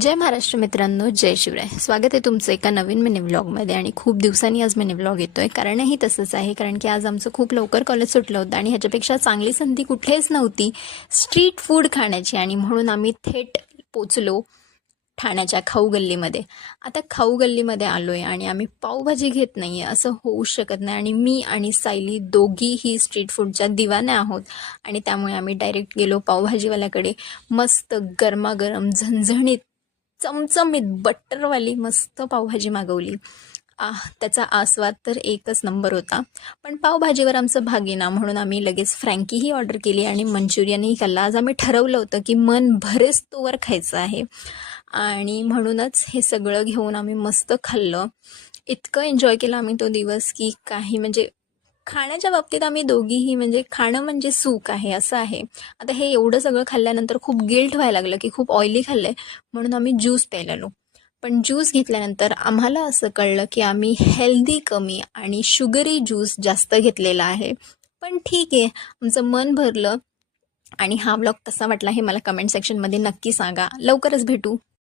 जय महाराष्ट्र मित्रांनो, जय शिवराय. स्वागत आहे तुमचं एका नवीन मिनी व्लॉगमध्ये. आणि खूप दिवसांनी आज मिनी व्लॉग येतोय. कारणही तसंच आहे, कारण की आज आमचं खूप लवकर कॉलेज सुटलं होतं आणि ह्याच्यापेक्षा चांगली संधी कुठेच नव्हती स्ट्रीट फूड खाण्याची. आणि म्हणून आम्ही थेट पोचलो ठाण्याच्या खाऊ गल्लीमध्ये. आता खाऊ गल्लीमध्ये आलो आहे आणि आम्ही पावभाजी घेत नाही आहे असं होऊ शकत नाही. आणि मी आणि सायली दोघीही स्ट्रीट फूडच्या दिवाण्या आहोत आणि त्यामुळे आम्ही डायरेक्ट गेलो पावभाजीवाल्याकडे. मस्त गरमागरम झणझणीत चमचमीत बटरवाली मस्त पावभाजी मागवली. त्याचा आस्वाद तर एकच नंबर होता. पण पावभाजीवर आमचं भागेना, म्हणून आम्ही लगेच फ्रँकीही ऑर्डर केली आणि मंचुरियनही खाल्ला. आज आम्ही ठरवलं होतं की मन भरेच तोवर खायचं आहे आणि म्हणूनच हे सगळं घेऊन आम्ही मस्त खाल्लं. इतकं एन्जॉय केलं आम्ही तो दिवस की काही म्हणजे खाण्याच्या बाबतीत आम्ही दोघीही म्हणजे खाणं म्हणजे सुख आहे असं आहे. आता हे एवढं सगळं खाल्ल्यानंतर खूप गिल्ट व्हायला लागलं की खूप ऑइली खाल्लंय, म्हणून आम्ही ज्यूस प्यायला लागलो. पण ज्यूस घेतल्यानंतर आम्हाला असं कळलं की आम्ही हेल्दी कमी आणि शुगरी ज्यूस जास्त घेतलेला आहे. पण ठीक आहे, आमचं मन भरलं. आणि हा ब्लॉग कसा वाटला हे मला कमेंट सेक्शनमध्ये नक्की सांगा. लवकरच भेटू.